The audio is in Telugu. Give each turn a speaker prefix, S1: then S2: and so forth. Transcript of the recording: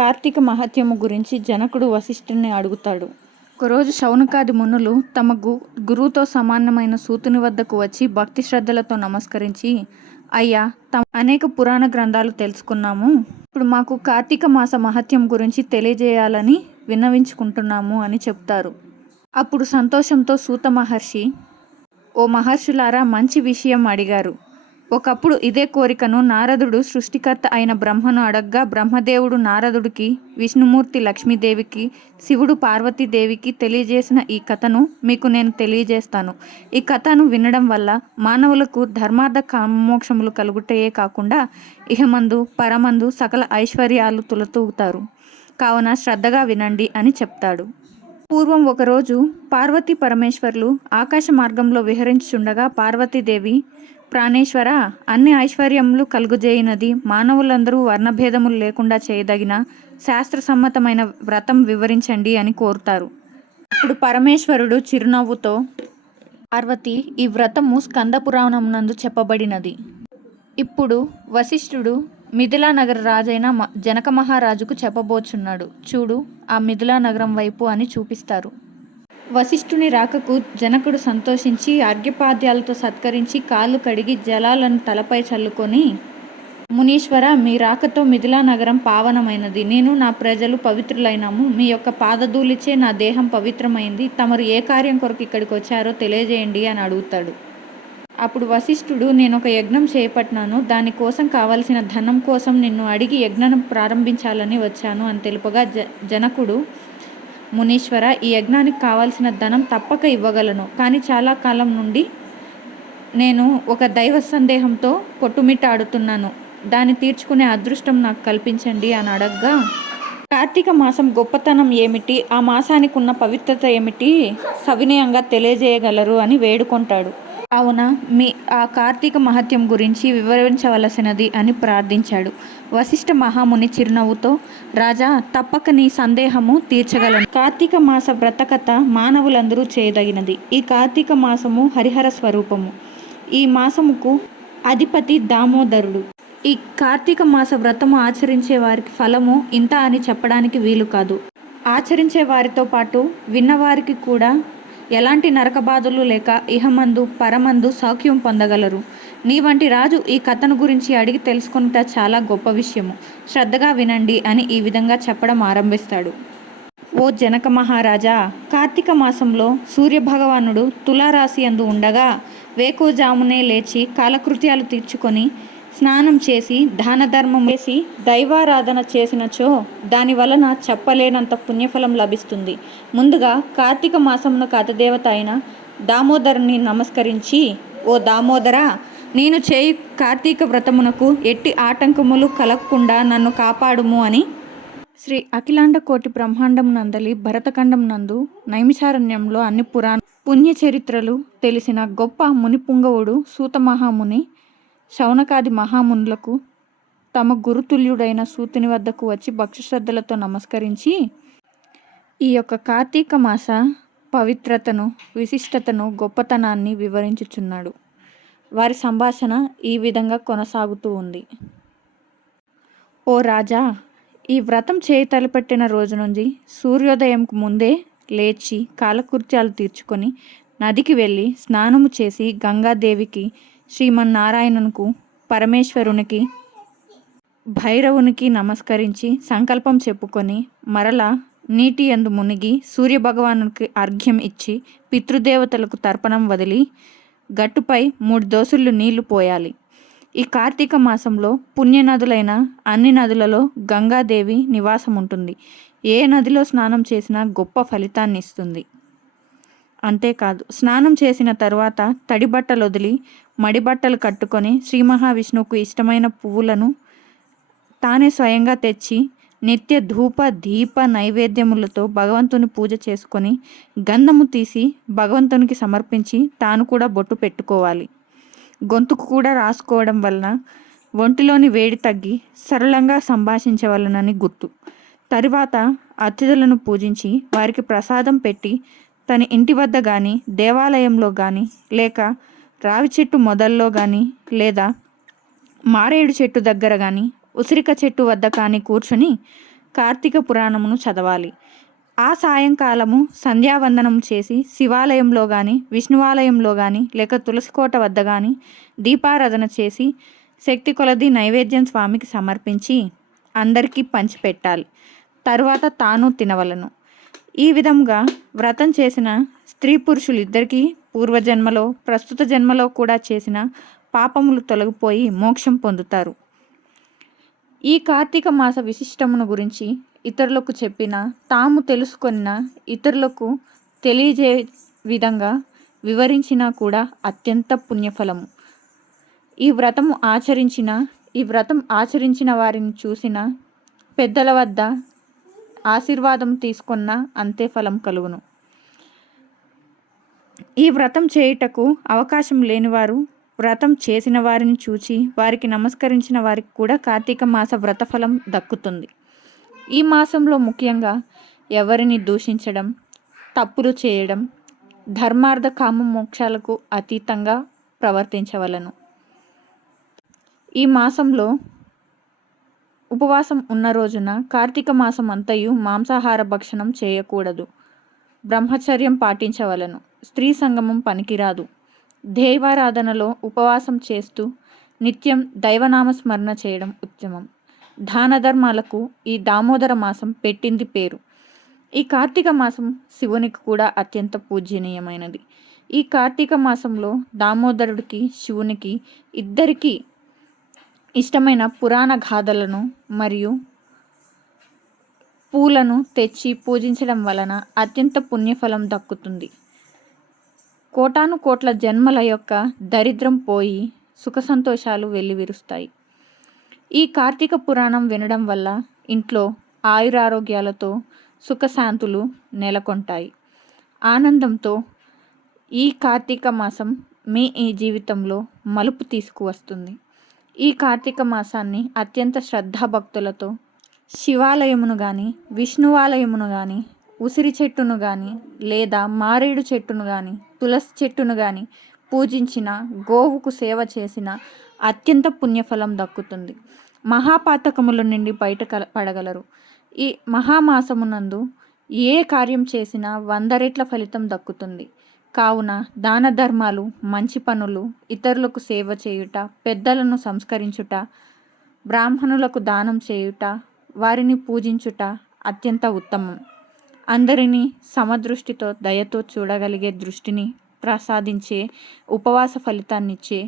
S1: కార్తీక మహత్యము గురించి జనకుడు వశిష్ఠుని అడుగుతాడు. ఒకరోజు శౌనకాది మునులు తమ గు గురువుతో సమానమైన సూతుని వద్దకు వచ్చి భక్తి శ్రద్ధలతో నమస్కరించి అయ్యా తమ అనేక పురాణ గ్రంథాలు తెలుసుకున్నాము. ఇప్పుడు మాకు కార్తీక మాస మహత్యం గురించి తెలియజేయాలని విన్నవించుకుంటున్నాము అని చెప్తారు. అప్పుడు సంతోషంతో సూత మహర్షి ఓ మహర్షులారా మంచి విషయం అడిగారు. ఒకప్పుడు ఇదే కోరికను నారదుడు సృష్టికర్త అయిన బ్రహ్మను అడగ్గా బ్రహ్మదేవుడు నారదుడికి విష్ణుమూర్తి లక్ష్మీదేవికి శివుడు పార్వతీదేవికి తెలియజేసిన ఈ కథను మీకు నేను తెలియజేస్తాను. ఈ కథను వినడం వల్ల మానవులకు ధర్మార్థ కామోక్షములు కలుగుటయే కాకుండా ఇహమందు పరమందు సకల ఐశ్వర్యాలు తులతూగుతారు. కావున శ్రద్ధగా వినండి అని చెప్తాడు. పూర్వం ఒకరోజు పార్వతీ పరమేశ్వర్లు ఆకాశ మార్గంలో విహరించుచుండగా పార్వతీదేవి ప్రాణేశ్వర అన్ని ఐశ్వర్యములు కలుగుజేయినది. మానవులందరూ వర్ణభేదములు లేకుండా చేయదగిన శాస్త్రసమ్మతమైన వ్రతం వివరించండి అని కోరుతారు. ఇప్పుడు పరమేశ్వరుడు చిరునవ్వుతో పార్వతి ఈ వ్రతము స్కందపురాణమునందు చెప్పబడినది. ఇప్పుడు వశిష్ఠుడు మిథిలా నగర రాజైన మ- జనక మహారాజుకు చెప్పబోచున్నాడు. చూడు ఆ మిథిలా నగరం వైపు అని చూపిస్తారు. వశిష్ఠుని రాకకు జనకుడు సంతోషించి అర్ఘ్యపాద్యాలతో సత్కరించి కాళ్ళు కడిగి జలాలను తలపై చల్లుకొని మునీశ్వర మీ రాకతో మిథిలా నగరం పావనమైనది. నేను నా ప్రజలు పవిత్రులైనాము. మీ యొక్క పాదధూలిచే నా దేహం పవిత్రమైంది. తమరు ఏ కార్యం కొరకు ఇక్కడికి వచ్చారో తెలియజేయండి అని అడుగుతాడు. అప్పుడు వశిష్ఠుడు నేను ఒక యజ్ఞం చేపట్టినాను. దానికోసం కావలసిన ధనం కోసం నిన్ను అడిగి యజ్ఞం ప్రారంభించాలని వచ్చాను అని తెలుపగా జ జనకుడు మునీశ్వర ఈ యజ్ఞానికి కావాల్సిన ధనం తప్పక ఇవ్వగలను. కానీ చాలా కాలం నుండి నేను ఒక దైవ సందేహంతో కొట్టుమిట్టాడుతున్నాను. దాన్ని తీర్చుకునే అదృష్టం నాకు కల్పించండి అని అడగ్గా కార్తీక మాసం గొప్పతనం ఏమిటి? ఆ మాసానికి ఉన్న పవిత్రత ఏమిటి? సవినయంగా తెలియజేయగలరు అని వేడుకుంటాడు. కావున మీ ఆ కార్తీక మహత్యం గురించి వివరించవలసినది అని ప్రార్థించాడు. వశిష్ఠ మహాముని చిరునవ్వుతో రాజా తప్పక నీ సందేహము తీర్చగలను. కార్తీక మాస వ్రతకథ మానవులందరూ చేయదగినది. ఈ కార్తీక మాసము హరిహర స్వరూపము. ఈ మాసముకు అధిపతి దామోదరుడు. ఈ కార్తీక మాస వ్రతము ఆచరించే వారికి ఫలము ఇంత అని చెప్పడానికి వీలు కాదు. ఆచరించే వారితో పాటు విన్నవారికి కూడా ఎలాంటి నరకబాధలు లేక ఇహమందు పరమందు సౌఖ్యం పొందగలరు? నీ వంటి రాజు ఈ కథను గురించి అడిగి తెలుసుకుంట చాలా గొప్ప విషయము. శ్రద్ధగా వినండి అని ఈ విధంగా చెప్పడం ఆరంభిస్తాడు. ఓ జనక మహారాజా కార్తీక మాసంలో సూర్యభగవానుడు తులారాశి అందు ఉండగా వేకోజామునే లేచి కాలకృత్యాలు తీర్చుకొని స్నానం చేసి దాన ధర్మం వేసి దైవారాధన చేసినచో దాని వలన చెప్పలేనంత పుణ్యఫలం లభిస్తుంది. ముందుగా కార్తీక మాసమున కథదేవత అయిన దామోదరుని నమస్కరించి ఓ దామోదర నేను చేయి కార్తీక వ్రతమునకు ఎట్టి ఆటంకములు కలగకుండా నన్ను కాపాడుము అని శ్రీ అఖిలాండ కోటి బ్రహ్మాండం నందలి భరతఖండం నందు నైమిషారణ్యంలో అన్ని పురాణ పుణ్యచరిత్రలు తెలిసిన గొప్ప మునిపుంగవుడు పుంగవుడు సూతమహాముని శౌనకాది మహామునులకు తమ గురుతుల్యుడైన సూతుని వద్దకు వచ్చి భక్తిశ్రద్ధలతో నమస్కరించి ఈ యొక్క కార్తీక మాస పవిత్రతను విశిష్టతను గొప్పతనాన్ని వివరించుచున్నాడు. వారి సంభాషణ ఈ విధంగా కొనసాగుతూ ఉంది. ఓ రాజా ఈ వ్రతం చేయి తలపెట్టిన రోజు నుంచి సూర్యోదయంకు ముందే లేచి కాలకృత్యాలు తీర్చుకొని నదికి వెళ్ళి స్నానము చేసి గంగాదేవికి శ్రీమన్నారాయణునికి పరమేశ్వరునికి భైరవునికి నమస్కరించి సంకల్పం చెప్పుకొని మరలా నీటి యందు మునిగి సూర్యభగవానునికి అర్ఘ్యం ఇచ్చి పితృదేవతలకు తర్పణం వదిలి గట్టుపై మూడు దోసులు నీళ్ళు పోయాలి. ఈ కార్తీక మాసంలో పుణ్యనదులైన అన్ని నదులలో గంగాదేవి నివాసం ఉంటుంది ఏ నదిలో స్నానం చేసినా గొప్ప ఫలితాన్ని ఇస్తుంది అంతేకాదు స్నానం చేసిన తర్వాత తడి బట్టలు వదిలి మడి బట్టలు కట్టుకొని శ్రీ మహావిష్ణువుకు ఇష్టమైన పువ్వులను తానే స్వయంగా తెచ్చి నిత్య ధూప దీప నైవేద్యములతో భగవంతుని పూజ చేసుకొని గంధము తీసి భగవంతునికి సమర్పించి తాను కూడా బొట్టు పెట్టుకోవాలి. గొంతుకు కూడా రాసుకోవడం వలన ఒంటిలోని వేడి తగ్గి సరళంగా సంభాషించవలనని గుర్తు. తరువాత అతిథులను పూజించి వారికి ప్రసాదం పెట్టి తన ఇంటి వద్ద కానీ దేవాలయంలో కానీ లేక రావి చెట్టు మొదల్లో కానీ లేదా మారేడు చెట్టు దగ్గర కానీ ఉసిరిక చెట్టు వద్ద కానీ కూర్చొని కార్తీక పురాణమును చదవాలి. ఆ సాయంకాలము సంధ్యావందనం చేసి శివాలయంలో కానీ విష్ణువాలయంలో కానీ లేక తులసికోట వద్ద కానీ దీపారాధన చేసి శక్తి కొలది నైవేద్యం స్వామికి సమర్పించి అందరికీ పంచిపెట్టాలి. తరువాత తాను తినవలను. ఈ విధంగా వ్రతం చేసిన స్త్రీ పురుషులు ఇద్దరికీ పూర్వజన్మలో ప్రస్తుత జన్మలో కూడా చేసిన పాపములు తొలగిపోయి మోక్షం పొందుతారు. ఈ కార్తీక మాస విశిష్టమును గురించి ఇతరులకు చెప్పిన తాము తెలుసుకున్న ఇతరులకు తెలియజే విధంగా వివరించినా కూడా అత్యంత పుణ్యఫలము. ఈ వ్రతము ఆచరించిన ఈ వ్రతం ఆచరించిన వారిని చూసిన పెద్దల వద్ద ఆశీర్వాదం తీసుకున్న అంతే ఫలం కలుగును. ఈ వ్రతం చేయుటకు అవకాశం లేనివారు వ్రతం చేసిన వారిని చూచి వారికి నమస్కరించిన వారికి కూడా కార్తీక మాస వ్రత ఫలం దక్కుతుంది. ఈ మాసంలో ముఖ్యంగా ఎవరిని దూషించడం తప్పులు చేయడం ధర్మార్థ కామ మోక్షాలకు అతీతంగా ప్రవర్తించవలను. ఈ మాసంలో ఉపవాసం ఉన్న రోజున కార్తీక మాసం అంతయు మాంసాహార భక్షణం చేయకూడదు. బ్రహ్మచర్యం పాటించవలను. స్త్రీ సంగమం పనికిరాదు. దైవారాధనలో ఉపవాసం చేస్తూ నిత్యం దైవనామ స్మరణ చేయడం ఉత్తమం. దాన ధర్మాలకు ఈ దామోదర మాసం పెట్టింది పేరు. ఈ కార్తీక మాసం శివునికి కూడా అత్యంత పూజనీయమైనది. ఈ కార్తీక మాసంలో దామోదరుడికి శివునికి ఇద్దరికీ ఇష్టమైన పురాణ గాథలను మరియు పూలను తెచ్చి పూజించడం వలన అత్యంత పుణ్యఫలం దక్కుతుంది. కోటాను కోట్ల జన్మల యొక్క దరిద్రం పోయి సుఖ సంతోషాలు వెల్లివిరుస్తాయి. ఈ కార్తీక పురాణం వినడం వల్ల ఇంట్లో ఆయురారోగ్యాలతో సుఖశాంతులు నెలకొంటాయి. ఆనందంతో ఈ కార్తీక మాసం మీ ఈ జీవితంలో మలుపు తీసుకువస్తుంది. ఈ కార్తీక మాసాన్ని అత్యంత శ్రద్ధాభక్తులతో శివాలయమును కానీ విష్ణువాలయమును కానీ ఉసిరి చెట్టును కానీ లేదా మారేడు చెట్టును కానీ తులసి చెట్టును కానీ పూజించిన గోవుకు సేవ చేసిన అత్యంత పుణ్యఫలం దక్కుతుంది. మహాపాతకముల నుండి బయట పడగలరు ఈ మహామాసమునందు ఏ కార్యం చేసినా వంద రెట్ల ఫలితం దక్కుతుంది. కావున దాన ధర్మాలు మంచి పనులు ఇతరులకు సేవ చేయుట పెద్దలను సంస్కరించుట బ్రాహ్మణులకు దానం చేయుట వారిని పూజించుట అత్యంత ఉత్తమం. అందరినీ సమదృష్టితో దయతో చూడగలిగే దృష్టిని ప్రసాదించే ఉపవాస ఫలితాన్నిచ్చే